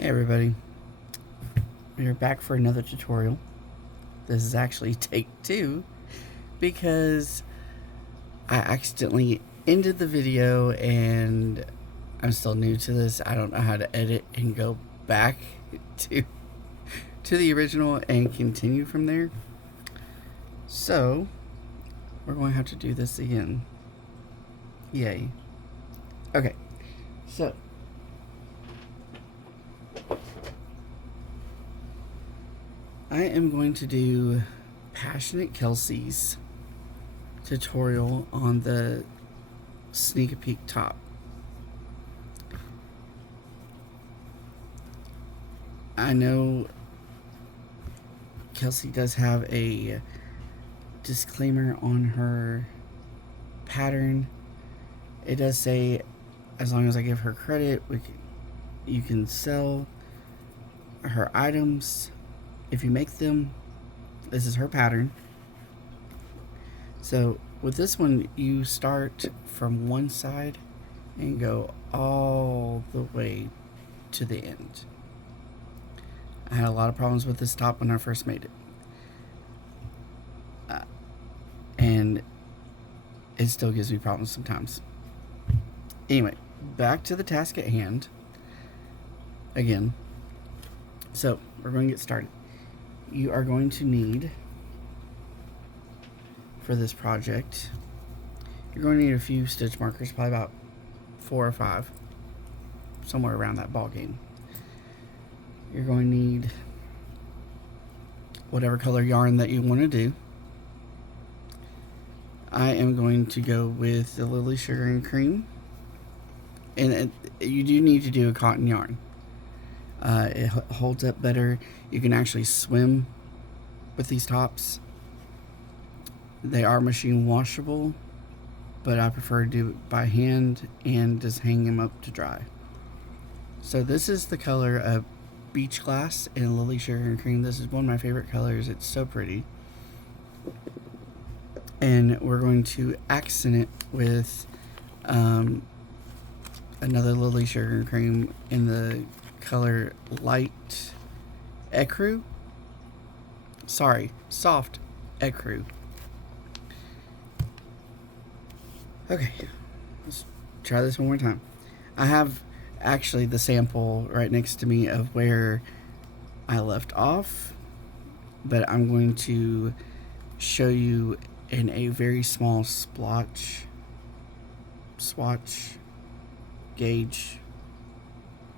Hey everybody, we're back for another tutorial. This is actually take 2 because I accidentally ended the video and I'm still new to this. I don't know how to edit and go back to the original and continue from there. So we're going to have to do this again. Yay. Okay, so I am going to do Passionate Kelsie's tutorial on the sneak a peek top. I know Kelsie does have a disclaimer on her pattern. It does say, as long as I give her credit, you can sell her items if you make them. This is her pattern. So with this one, you start from one side and go all the way to the end. I had a lot of problems with this top when I first made it. And it still gives me problems sometimes. Anyway, back to the task at hand. Again. So, we're going to get started. You are going to need, for this project, you're going to need a few stitch markers, probably about 4 or 5. Somewhere around that ball game. You're going to need whatever color yarn that you want to do. I am going to go with the Lily Sugar and Cream. And you do need to do a cotton yarn. It holds up better. You can actually swim with these tops. They are machine washable, but I prefer to do it by hand and just hang them up to dry. So this is the color of Beach Glass and Lily Sugar and Cream. This is one of my favorite colors. It's so pretty. And we're going to accent it with another Lily Sugar and Cream in the color Light Ecru. Sorry, Soft Ecru. Okay, let's try this one more time. I have actually the sample right next to me of where I left off, but I'm going to show you in a very small swatch, gauge,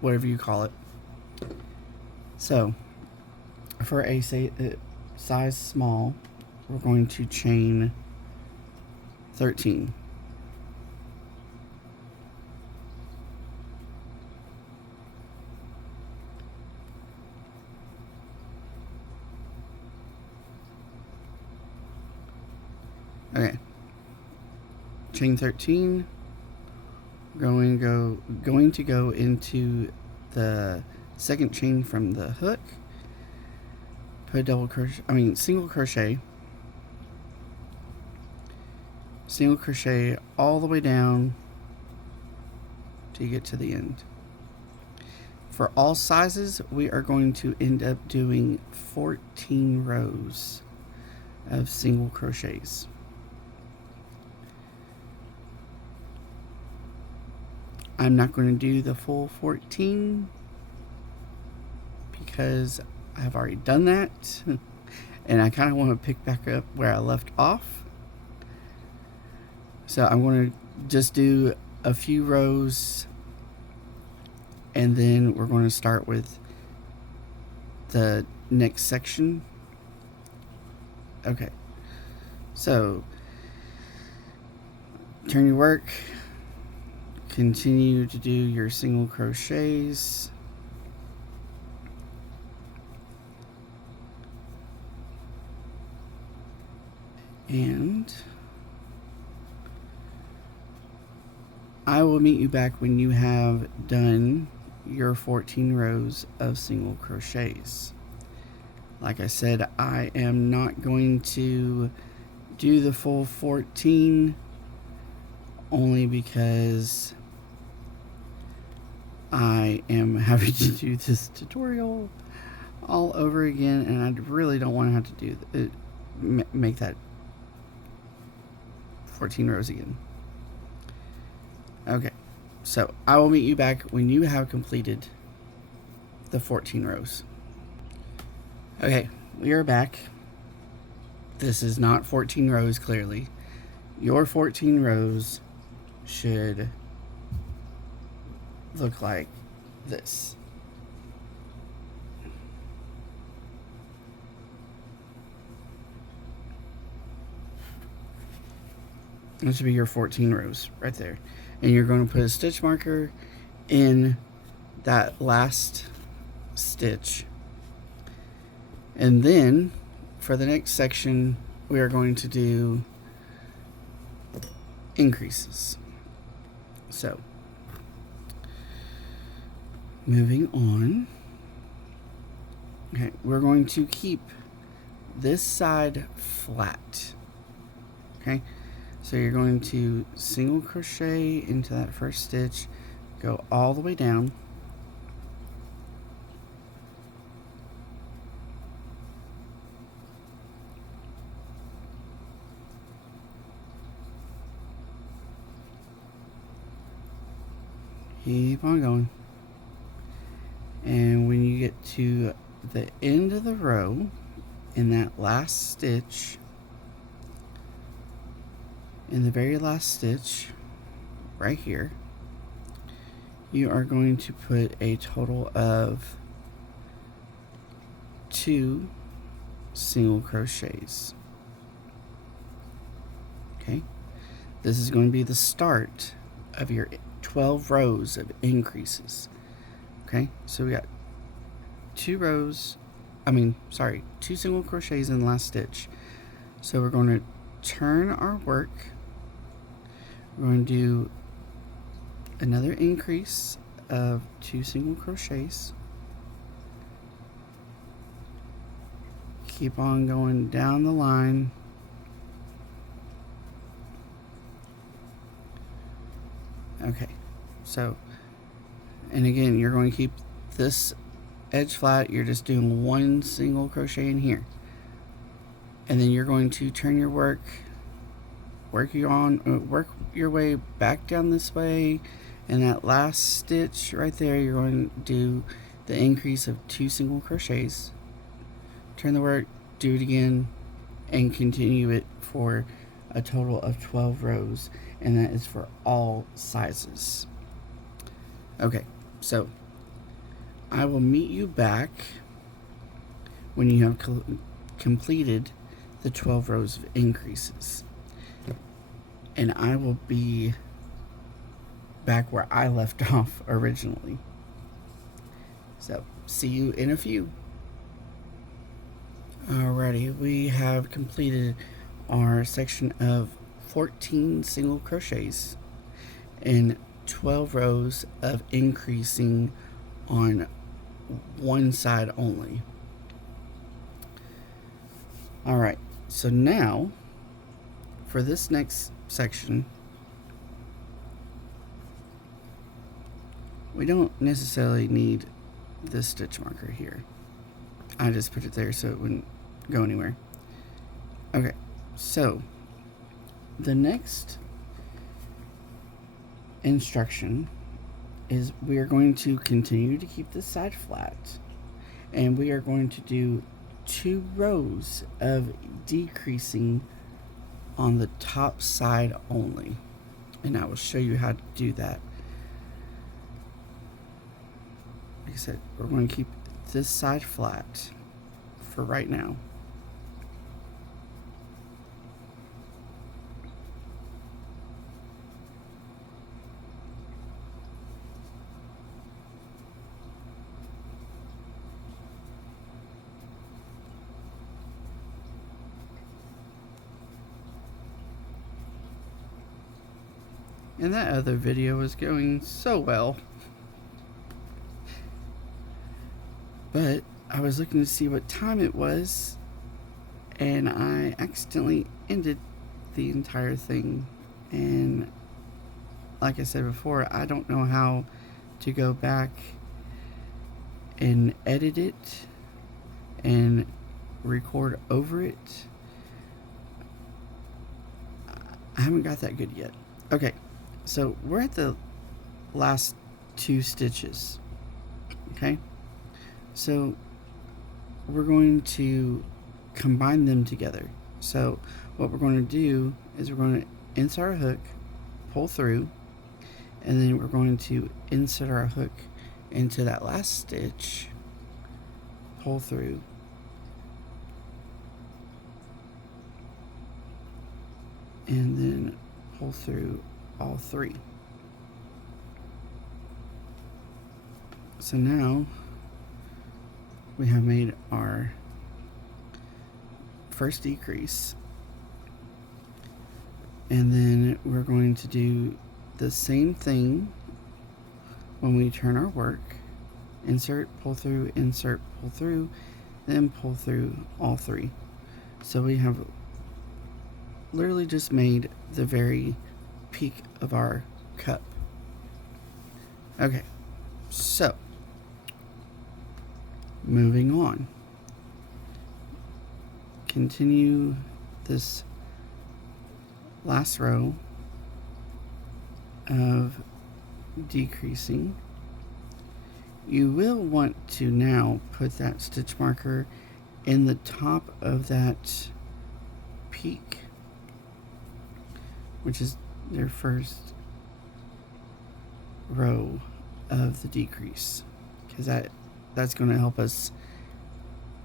whatever you call it. So, for a size small, we're going to chain 13. Okay, chain 13. Going to go into the second chain from the hook. Put a single crochet. Single crochet all the way down till you get to the end. For all sizes, we are going to end up doing 14 rows of single crochets. I'm not going to do the full 14 because I've already done that and I kind of want to pick back up where I left off. So I'm going to just do a few rows and then we're going to start with the next section. Okay, so turn your work. Continue to do your single crochets. And I will meet you back when you have done your 14 rows of single crochets. Like I said, I am not going to do the full 14 only because I am having to do this tutorial all over again, and I really don't want to have to do it, make that 14 rows again. Okay, so I will meet you back when you have completed the 14 rows. Okay, we are back. This is not 14 rows, clearly. Your 14 rows should look like this. This should be your 14 rows right there. And you're going to put a stitch marker in that last stitch. And then for the next section, we are going to do increases. So, moving on. Okay, we're going to keep this side flat. Okay, so you're going to single crochet into that first stitch, go all the way down. Keep on going. And when you get to the end of the row, in that last stitch, in the very last stitch, right here, you are going to put a total of 2 single crochets. Okay, this is going to be the start of your 12 rows of increases. Okay, so we got 2 single crochets in the last stitch. So we're going to turn our work. We're going to do another increase of 2 single crochets. Keep on going down the line. Okay, so, and again, you're going to keep this edge flat. You're just doing 1 single crochet in here. And then you're going to turn your work your way back down this way, and that last stitch right there, you're going to do the increase of 2 single crochets. Turn the work, do it again, and continue it for a total of 12 rows, and that is for all sizes. Okay, so I will meet you back when you have completed the 12 rows of increases. And I will be back where I left off originally. So, see you in a few. Alrighty, we have completed our section of 14 single crochets and 12 rows of increasing on one side only. Alright, so now for this next section, we don't necessarily need this stitch marker here. I just put it there so it wouldn't go anywhere. Okay, so the next instruction is we are going to continue to keep this side flat, and we are going to do 2 rows of decreasing on the top side only, and I will show you how to do that. Like I said, we're going to keep this side flat for right now. And that other video was going so well. But I was looking to see what time it was, and I accidentally ended the entire thing. And like I said before, I don't know how to go back and edit it and record over it. I haven't got that good yet. Okay, so we're at the last 2 stitches. Okay, so we're going to combine them together. So what we're going to do is we're going to insert our hook, pull through, and then we're going to insert our hook into that last stitch, pull through, and then pull through all 3. So now we have made our first decrease, and then we're going to do the same thing when we turn our work. Insert, pull through, then pull through all 3. So we have literally just made the very peak of our cup. Okay, so moving on. Continue this last row of decreasing. You will want to now put that stitch marker in the top of that peak, which is their first row of the decrease, because that's going to help us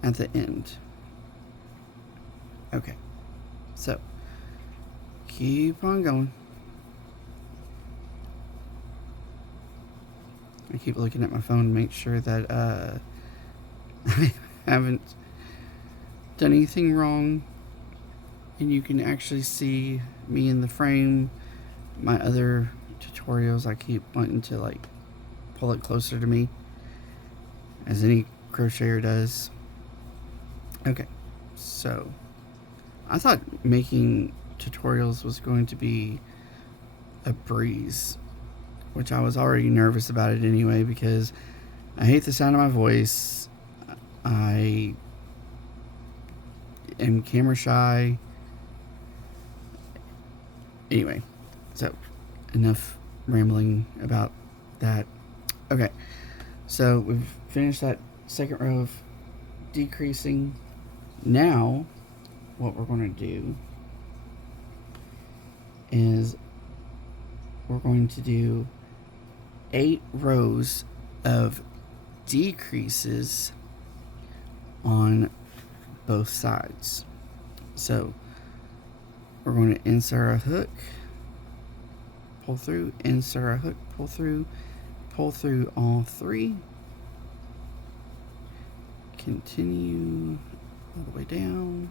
at the end. Okay, so keep on going. I keep looking at my phone to make sure that I haven't done anything wrong, and you can actually see me in the frame. My other tutorials, I keep wanting to like pull it closer to me, as any crocheter does. Okay, so I thought making tutorials was going to be a breeze, which I was already nervous about it anyway, because I hate the sound of my voice. I am camera shy. Anyway, so enough rambling about that. Okay, so we've finished that second row of decreasing. Now what we're going to do is we're going to do 8 rows of decreases on both sides. So we're going to insert a hook, pull through, insert a hook, pull through all 3, continue all the way down,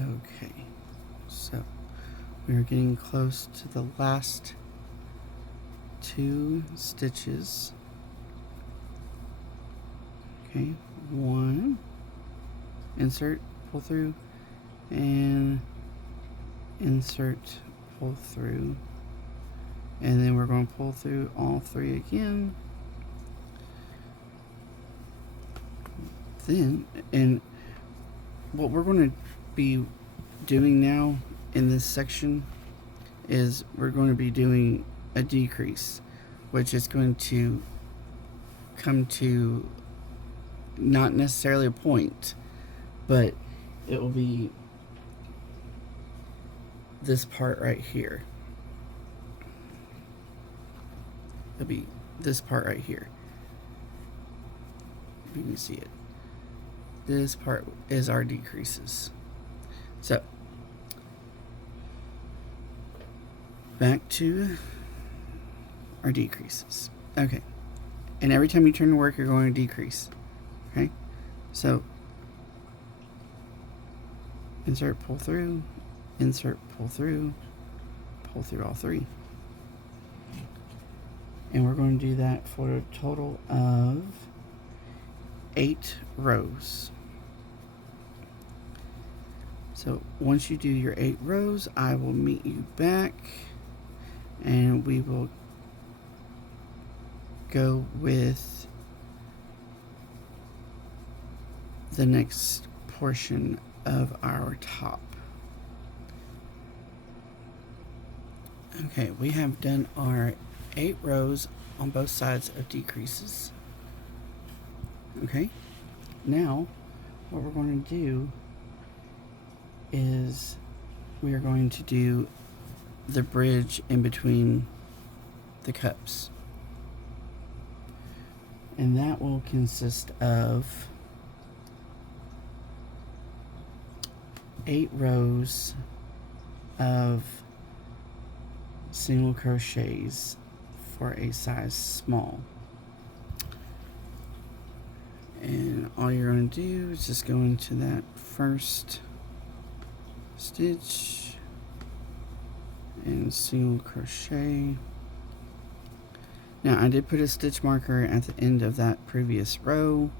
okay, so we're getting close to the last 2 stitches. Okay, 1, insert, pull through, and insert, pull through, and then we're going to pull through all 3 again. Then, and what we're going to be doing now in this section is we're going to be doing a decrease, which is going to come to not necessarily a point, but it will be this part right here. It'll be this part right here. If you can see it. This part is our decreases. So back to our decreases. Okay. And every time you turn to work, you're going to decrease. Okay? So insert, pull through, insert, pull through all three. And we're going to do that for a total of 8 rows. So once you do your 8 rows, I will meet you back and we will go with the next portion of our top. Okay, we have done our 8 rows on both sides of decreases. Okay, now what we're going to do is we are going to do the bridge in between the cups, and that will consist of 8 rows of single crochets for a size small. And all you're going to do is just go into that first stitch and single crochet. Now I did put a stitch marker at the end of that previous row,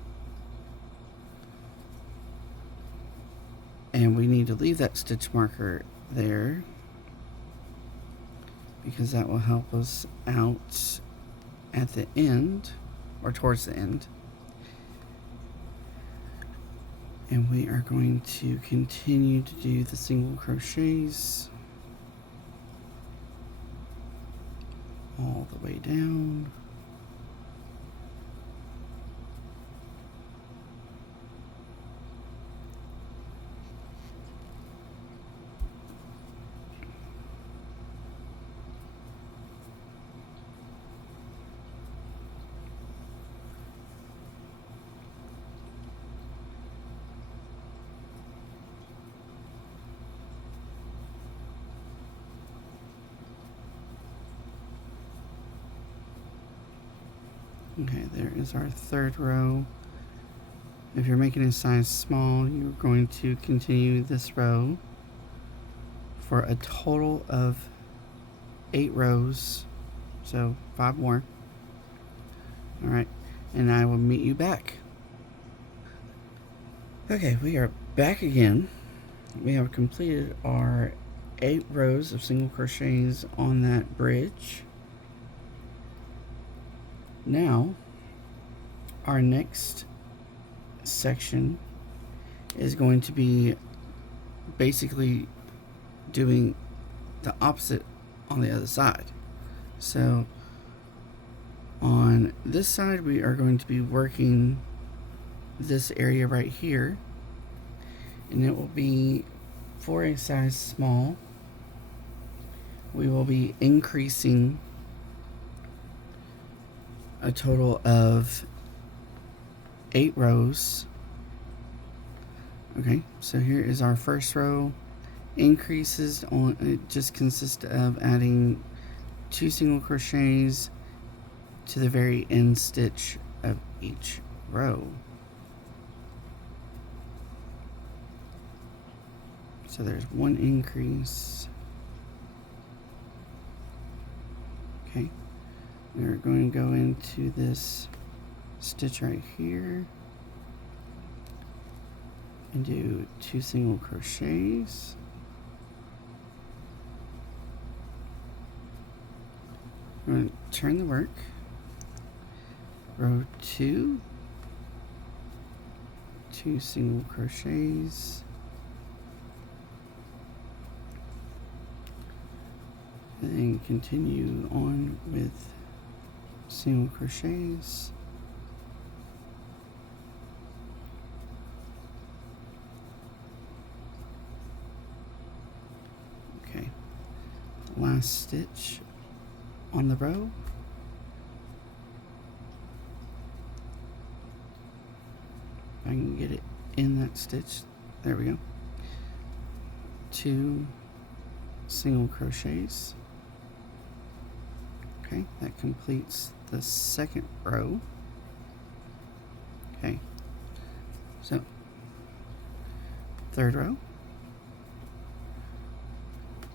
and we need to leave that stitch marker there because that will help us out at the end, or towards the end. And we are going to continue to do the single crochets all the way down. Okay, there is our 3rd row. If you're making a size small, you're going to continue this row for a total of 8 rows, so 5 more. All right, and I will meet you back. Okay, we are back again. We have completed our 8 rows of single crochets on that bridge. Now, our next section is going to be basically doing the opposite on the other side. So on this side, we are going to be working this area right here, and it will be for a size small. We will be increasing a total of 8 rows. Okay, so here is our first row. Increases on it just consists of adding 2 single crochets to the very end stitch of each row. So there's 1 increase. Okay, we're going to go into this stitch right here and do 2 single crochets. We're going to turn the work, row 2, 2 single crochets, and then continue on with single crochets. Okay, last stitch on the row. If I can get it in that stitch, there we go. 2 single crochets. Okay, that completes the second row. Okay, so third row,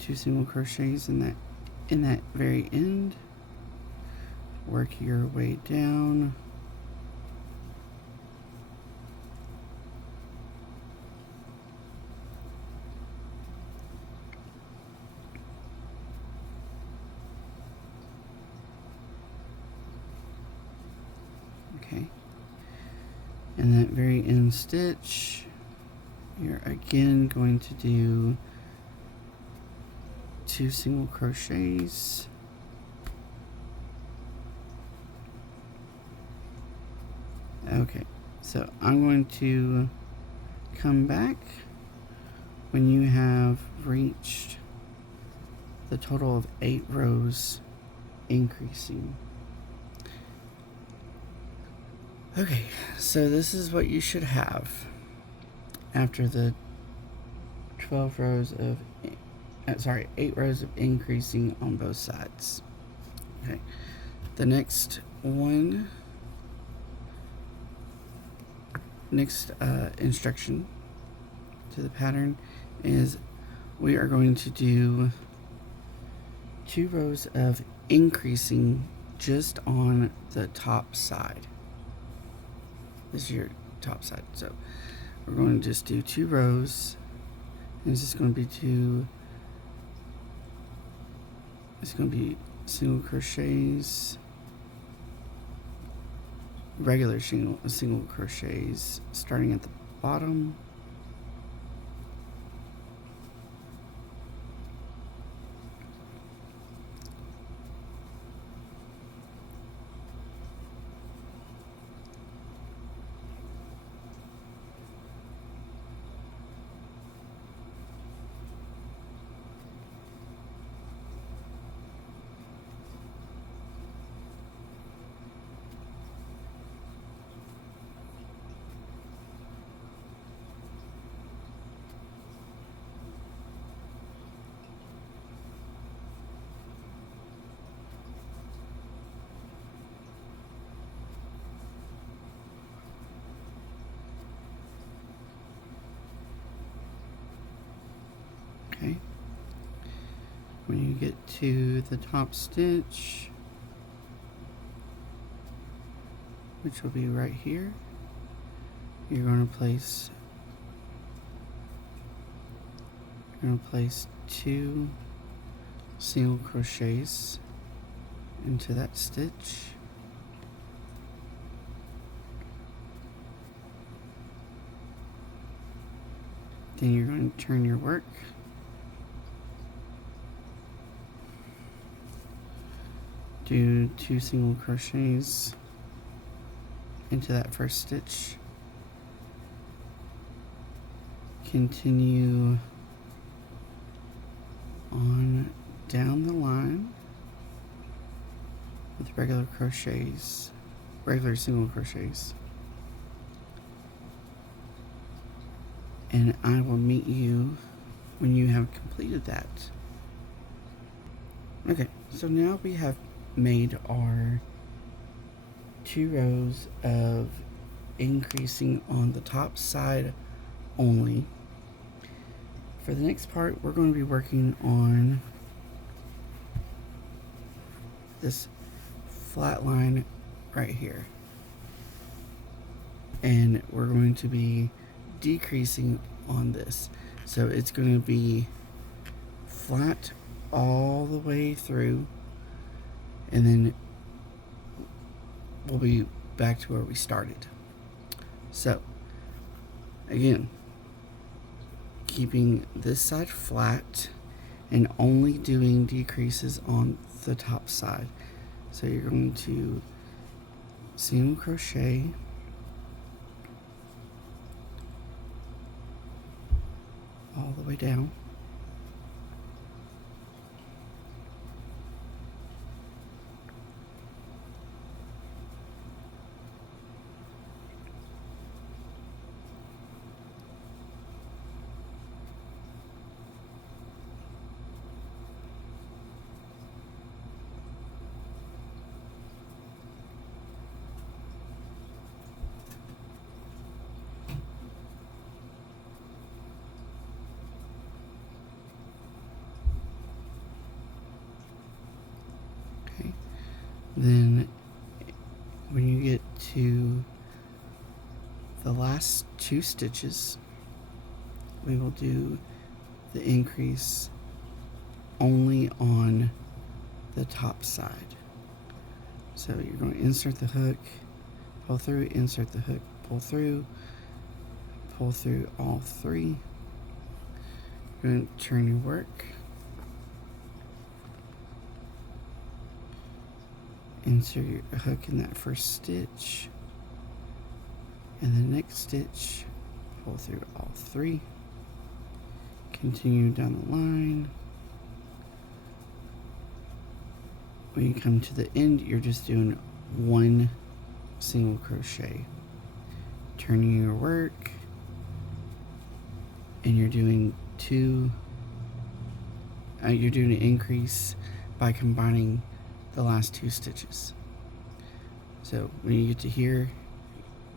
2 single crochets in that very end. Work your way down. Okay. In that very end stitch, you're again going to do 2 single crochets. Okay, so I'm going to come back when you have reached the total of 8 rows increasing. Okay, so this is what you should have after the 12 rows of, 8 rows of increasing on both sides. Okay, the next instruction to the pattern is we are going to do 2 rows of increasing just on the top side. This is your top side, so we're going to just do 2 rows, and it's just going to be single crochets, regular single crochets starting at the bottom, okay? When you get to the top stitch, which will be right here, you're going to place 2 single crochets into that stitch. Then you're going to turn your work. Do 2 single crochets into that first stitch. Continue on down the line with regular single crochets. And I will meet you when you have completed that. Okay, so now we have made our 2 rows of increasing on the top side only. For the next part, we're going to be working on this flat line right here, and we're going to be decreasing on this, so it's going to be flat all the way through, and then we'll be back to where we started. So again, keeping this side flat and only doing decreases on the top side. So you're going to single crochet all the way down, Then when you get to the last 2 stitches, we will do the increase only on the top side. So you're going to insert the hook, pull through, insert the hook, pull through all 3. You're going to turn your work, insert your hook in that first stitch, and the next stitch, pull through all 3, continue down the line. When you come to the end, you're just doing 1 single crochet, turning your work, and you're doing you're doing an increase by combining the last 2 stitches. So when you get to here,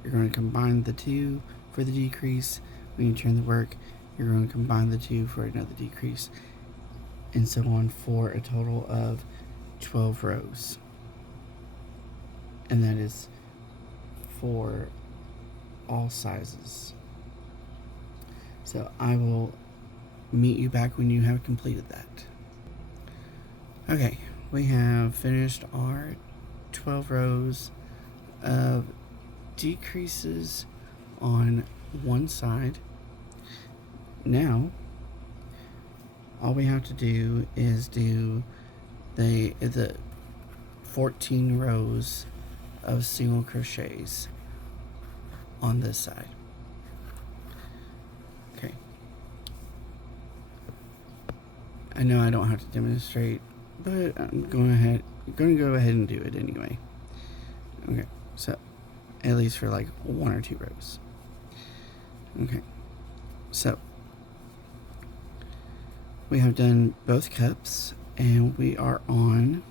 you're going to combine the 2 for the decrease. When you turn the work, you're going to combine the 2 for another decrease, and so on, for a total of 12 rows. And that is for all sizes. So I will meet you back when you have completed that. Okay, we have finished our 12 rows of decreases on one side. Now all we have to do is do the 14 rows of single crochets on this side. Okay, I know I don't have to demonstrate, but I'm going to go ahead and do it anyway. Okay, so at least for like 1 or 2 rows. Okay, so we have done both cups, and we are on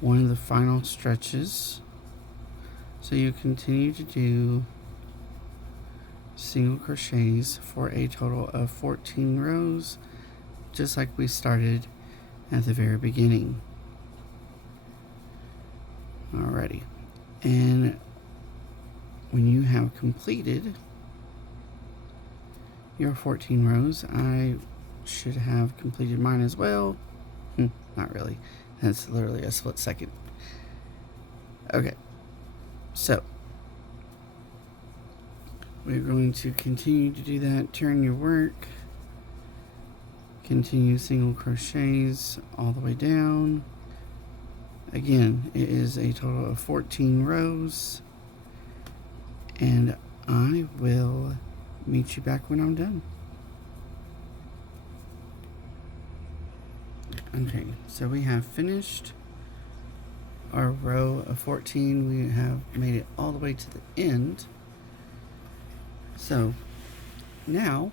one of the final stretches. So you continue to do single crochets for a total of 14 rows, just like we started at the very beginning. Alrighty, and when you have completed your 14 rows, I should have completed mine as well. Not really, that's literally a split second. Okay, so we're going to continue to do that. Turn your work, continue single crochets all the way down. Again, it is a total of 14 rows, and I will meet you back when I'm done. Okay, so we have finished our row of 14. We have made it all the way to the end. So now,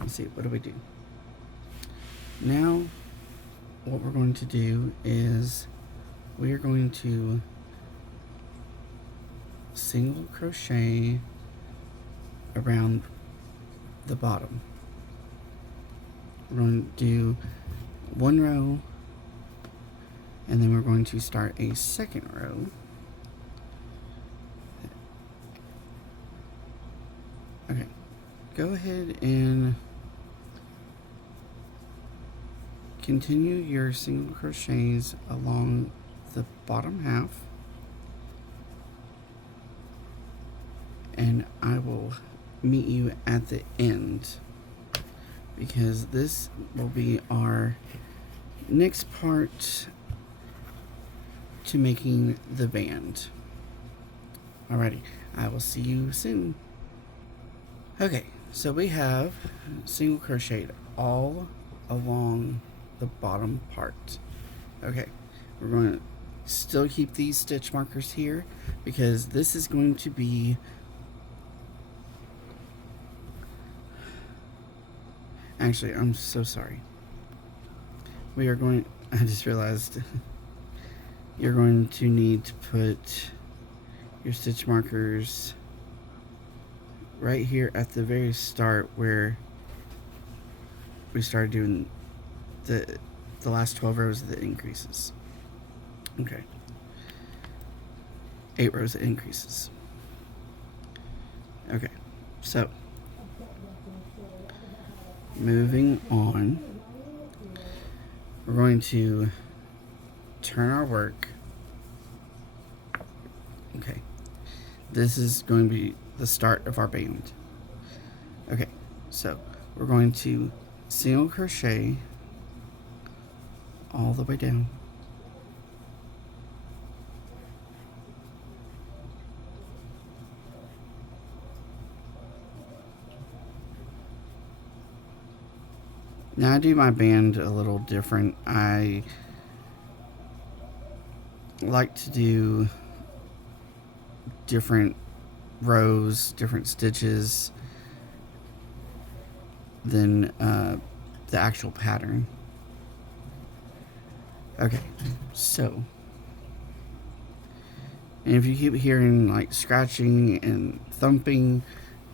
let's see, what do we do? Now, what we're going to do is we are going to single crochet around the bottom. We're going to do 1 row, and then we're going to start a second row. Okay, go ahead and continue your single crochets along the bottom half, and I will meet you at the end, because this will be our next part to making the band. Alrighty, I will see you soon. Okay, so we have single crocheted all along the bottom part. Okay, we're going to still keep these stitch markers here, because this is going to be actually, I'm so sorry. We are going, I just realized you're going to need to put your stitch markers right here at the very start, where we started doing the last 12 rows that increases. Okay. 8 rows that increases. Okay, so moving on, we're going to turn our work. Okay, this is going to be the start of our band. Okay, so we're going to single crochet all the way down. Now I do my band a little different. I like to do different rows, different stitches than the actual pattern. Okay, so, and if you keep hearing like scratching and thumping,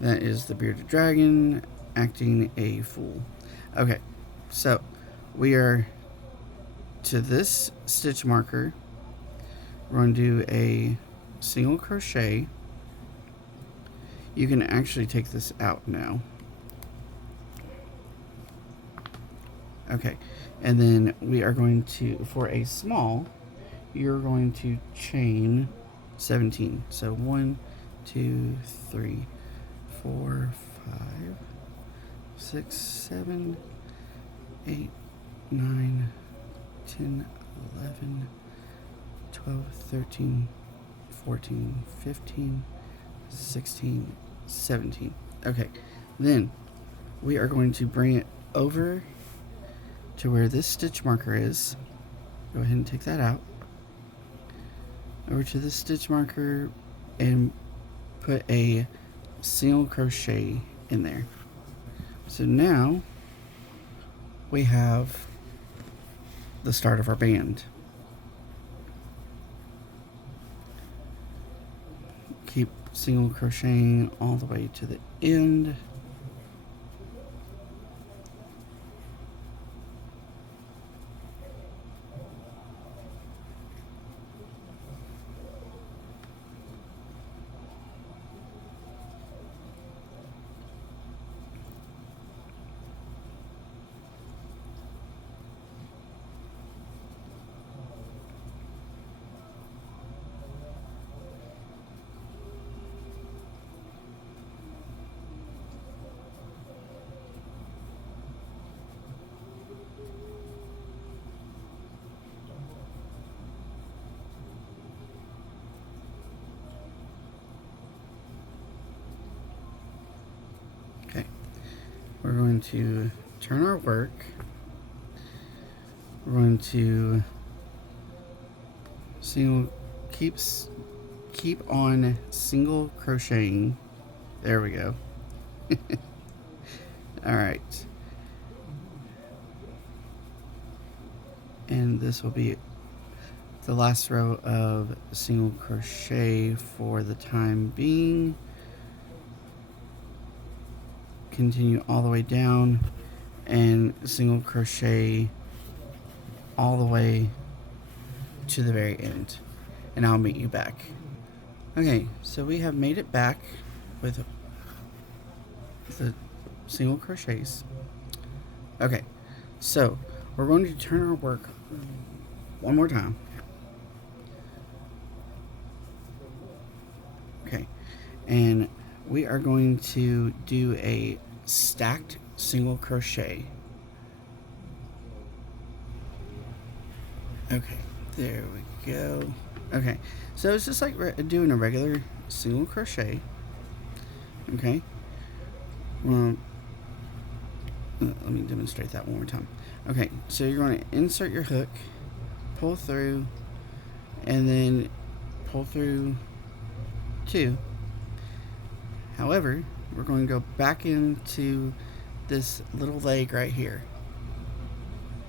that is the bearded dragon acting a fool. Okay, so we are to this stitch marker. We're going to do a single crochet. You can actually take this out now. Okay, and then we are going to, for a small, you're going to chain 17. So 1, 2, 3, 4, 5, 6, 7, 8, 9, 10, 11, 12, 13, 14, 15, 16, 17. Okay, then we are going to bring it over to where this stitch marker is. Go ahead and take that out. Over to this stitch marker and put a single crochet in there. So now we have the start of our band. Keep single crocheting all the way to the end. Okay, we're going to turn our work. We're going to keep on single crocheting. There we go. All right, and this will be the last row of single crochet for the time being. Continue all the way down and single crochet all the way to the very end, and I'll meet you back. Okay, so we have made it back with the single crochets. Okay, so we're going to turn our work one more time. Okay, and we are going to do a stacked single crochet. Okay, there we go. Okay, so it's just like doing a regular single crochet. Okay, well, let me demonstrate that one more time. Okay, so you're going to insert your hook, pull through, and then pull through 2. However, we're going to go back into this little leg right here.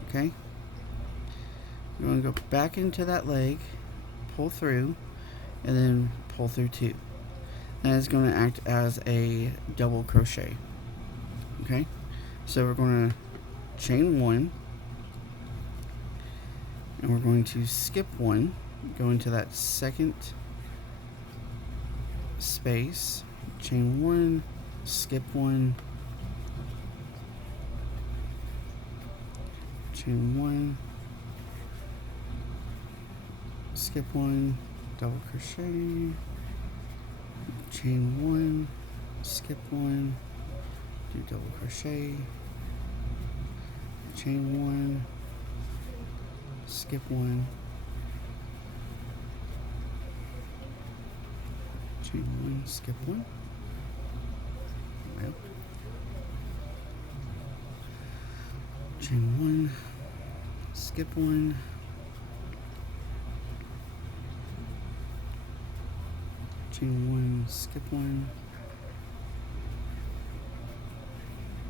Okay? We're going to go back into that leg, pull through, and then pull through 2. That is going to act as a double crochet. Okay? So we're going to chain 1, And we're going to skip one, go into that second space, chain one, skip one, chain one, skip one, double crochet, chain one, skip one, do double crochet, chain one, skip one, chain one, skip one, yep. Chain one, skip one, chain one, skip one,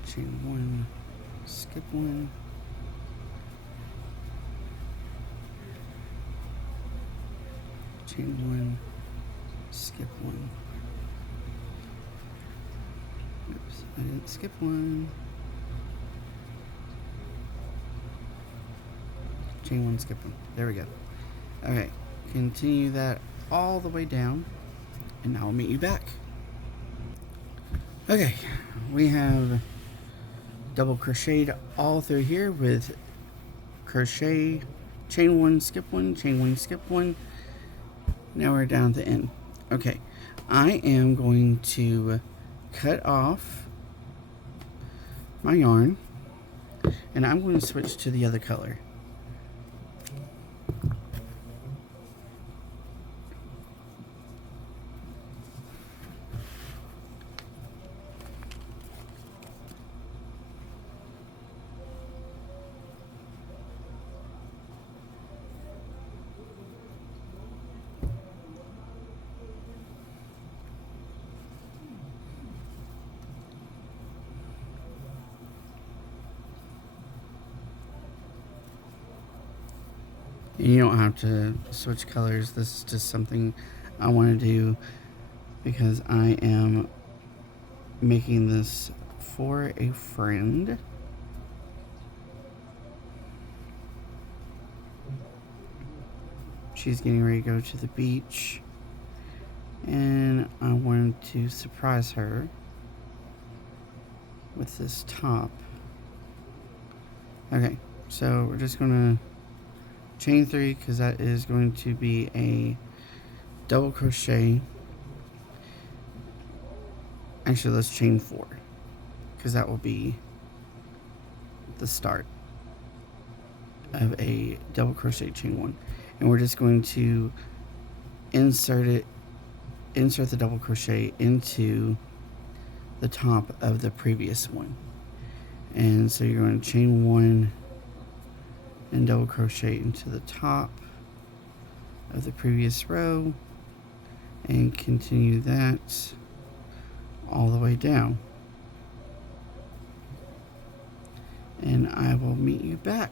chain one, skip one, chain one, skip one. Oops, I didn't skip one. Chain one, skip one. There we go. Okay, continue that all the way down, and I'll meet you back. Okay, we have double crocheted all through here with crochet, chain one, skip one, chain one, skip one. Now we're down at the end. Okay, I am going to cut off my yarn, and I'm going to switch to the other color. You don't have to switch colors. This is just something I want to do because I am making this for a friend. She's getting ready to go to the beach, and I wanted to surprise her with this top. Okay, so we're just going to chain 3 because that is going to be a double crochet. Actually, let's chain 4 because that will be the start of a double crochet, chain 1, and we're just going to insert the double crochet into the top of the previous one. And so you're going to chain 1 and double crochet into the top of the previous row and continue that all the way down, and I will meet you back.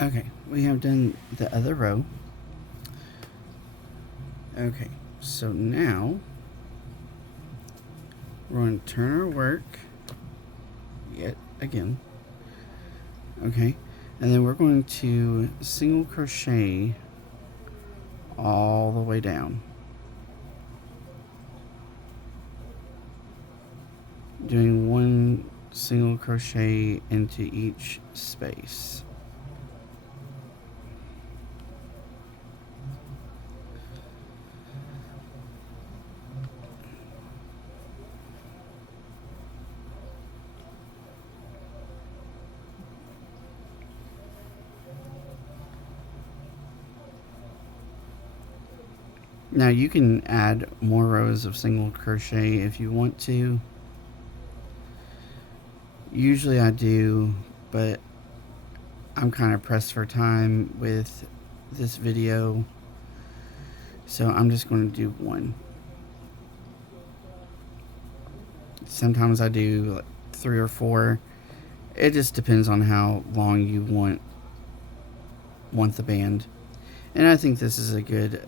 Okay, we have done the other row. Okay, so now we're going to turn our work yet again. Okay, and then we're going to single crochet all the way down, doing 1 single crochet into each space. Now you can add more rows of single crochet if you want to. Usually I do, but I'm kind of pressed for time with this video, so I'm just going to do 1. Sometimes I do like 3 or 4. It just depends on how long you want the band. And I think this is a good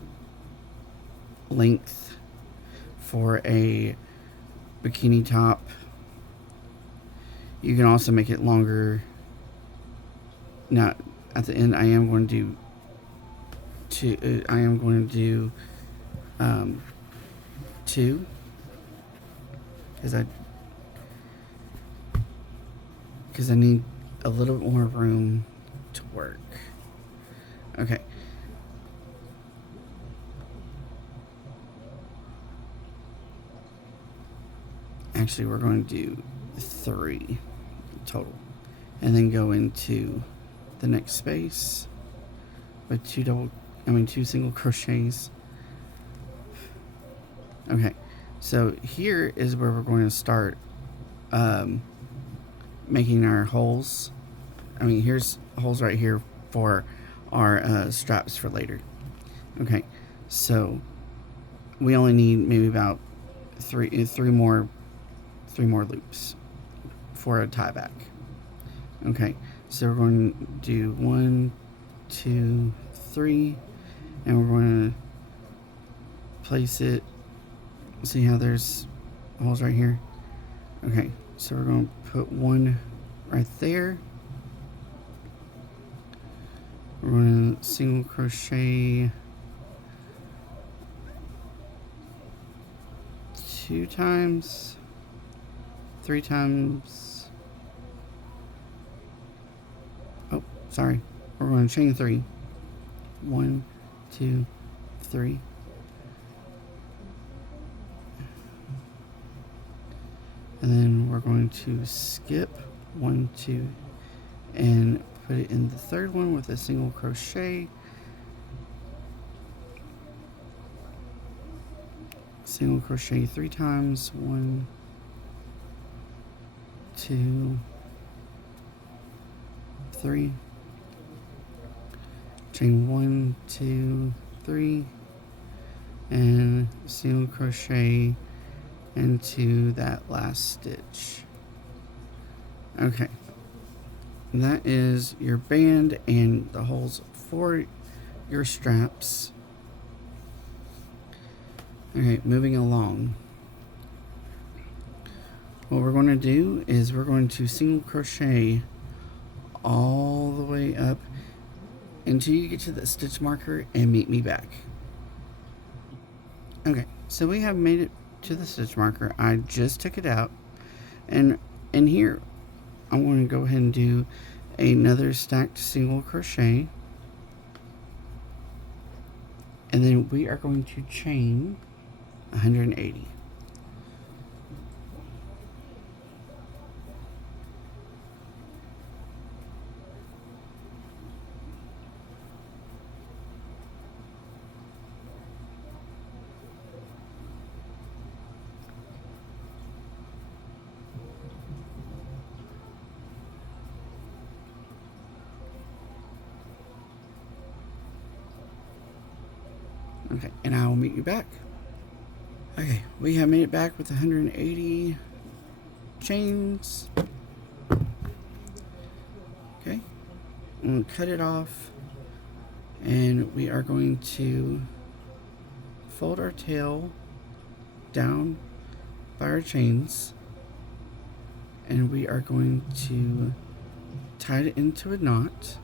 length for a bikini top. You can also make it longer Now, at the end, I am going to do two, because I need a little bit more room to work. Okay. Actually, we're going to do 3 total, and then go into the next space with 2 single crochets. Okay, so here is where we're going to start making our holes. Here's holes right here for our straps for later. Okay, so we only need maybe about three more loops for a tie back. Okay, so we're going to do 1, 2, 3, and we're going to place it. See how there's holes right here? Okay, so we're going to put one right there. We're going to single crochet 2 times, 3 times. Oh, sorry. We're going to chain 3. 1, 2, 3. And then we're going to skip 1, 2, and put it in the third one with a single crochet. Single crochet 3 times. 1, 2, 3. Chain 1, 2, 3, and single crochet into that last stitch. Okay, and that is your band and the holes for your straps. Okay, moving along. What we're going to do is we're going to single crochet all the way up until you get to the stitch marker and meet me back. Okay, so we have made it to the stitch marker. I just took it out, and in here I'm going to go ahead and do another stacked single crochet, and then we are going to chain 180. Okay, and I will meet you back. Okay, we have made it back with 180 chains. Okay, I'm going to cut it off, and we are going to fold our tail down by our chains, and we are going to tie it into a knot.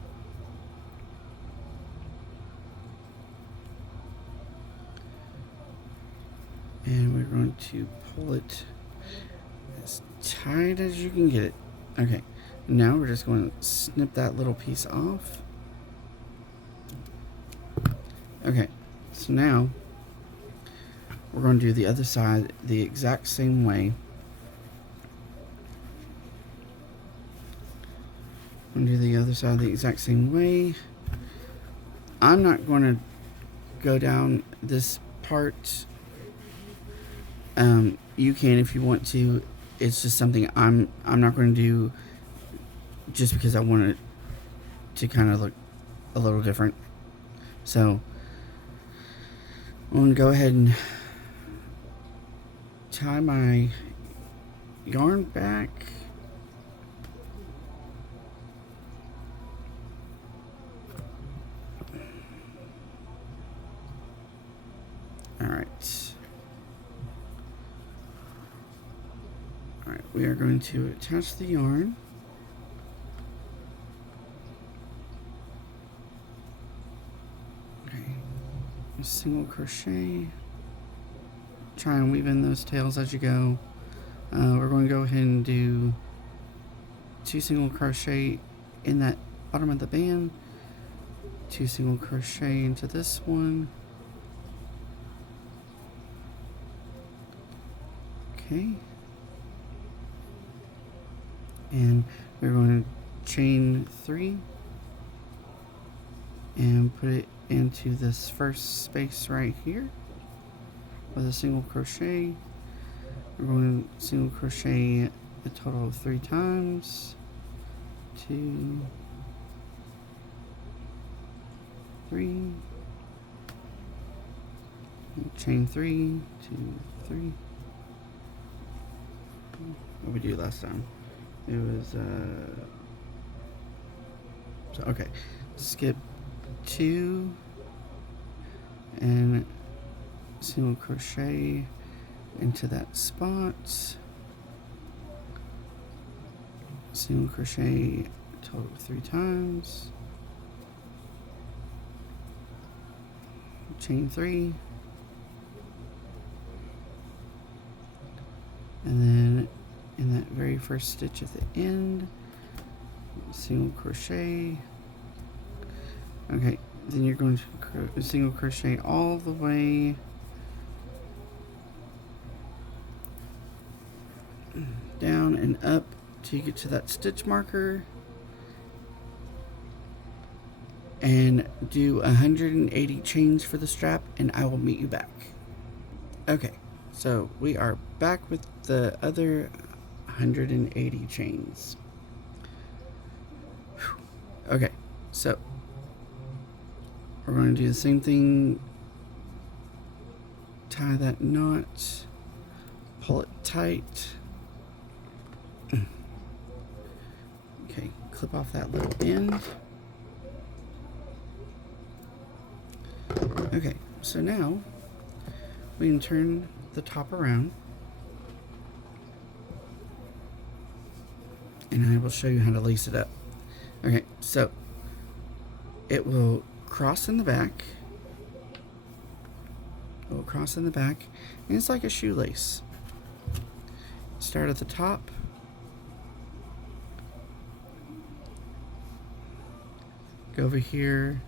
And we're going to pull it as tight as you can get it. Okay, now we're just going to snip that little piece off. Okay, so now we're going to do the other side the exact same way. I'm going to do the other side the exact same way. I'm not going to go down this part. You can if you want to. It's just something I'm not going to do just because I want it to kind of look a little different. So I'm going to go ahead and tie my yarn back. Alright, we are going to attach the yarn. single crochet, try and weave in those tails as you go. We're going to go ahead and do 2 single crochet in that bottom of the band, 2 single crochet into this one. Okay, and we're going to chain 3 and put it into this first space right here with a single crochet. We're going to single crochet a total of 3 times. 2, 3, chain 3, 2, 3. What did we do last time? It was so okay. Skip 2 and single crochet into that spot. Single crochet total 3 times. Chain 3. And then in that very first stitch at the end, single crochet. Okay, then you're going to single crochet all the way down and up till you get to that stitch marker, and do 180 chains for the strap, and I will meet you back. Okay, so we are back with the other 180 chains. Okay, so we're going to do the same thing. Tie that knot, pull it tight. Okay, clip off that little end. Okay, so now we can turn the top around, and I will show you how to lace it up. Okay, so it will cross in the back. It will cross in the back, and it's like a shoelace. Start at the top. Go over here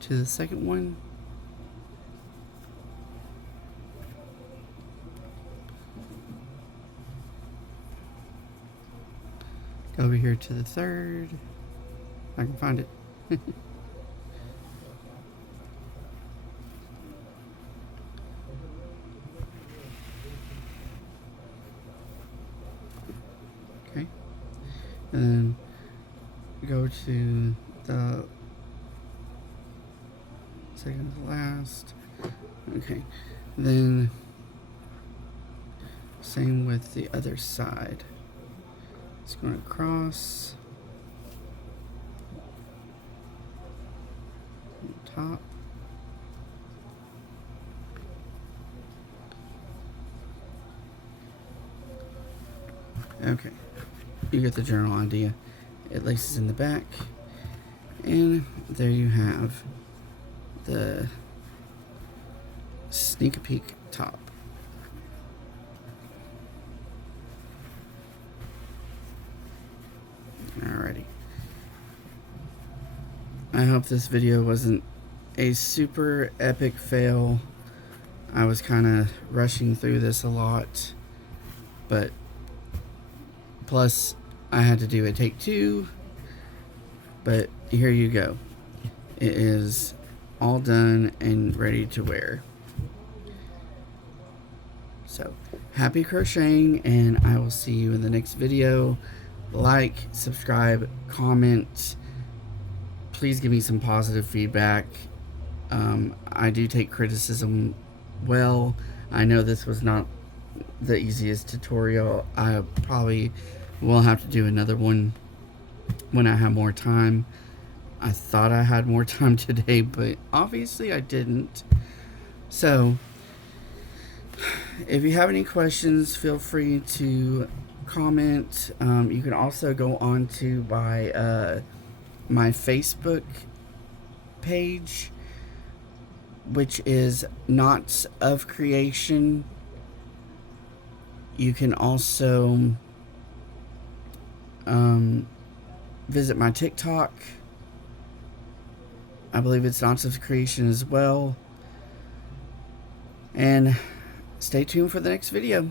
to the second one. Go over here to the third. If I can find it. Okay. And then go to the second to last. Okay. Then same with the other side. It's going to cross on top. Okay, you get the general idea. It laces in the back, and there you have the sneak a peek top. Alrighty. I hope this video wasn't a super epic fail. I was kind of rushing through this a lot, but plus I had to do a take 2, but here you go. It is all done and ready to wear. So happy crocheting, and I will see you in the next video. Like, subscribe, comment. Please give me some positive feedback. I do take criticism well. I know this was not the easiest tutorial. I probably will have to do another one when I have more time. I thought I had more time today, but obviously I didn't. So if you have any questions, feel free to comment. You can also go on to my Facebook page, which is Knots of Creation. You can also visit my TikTok. I believe it's Knots of Creation as well. And stay tuned for the next video.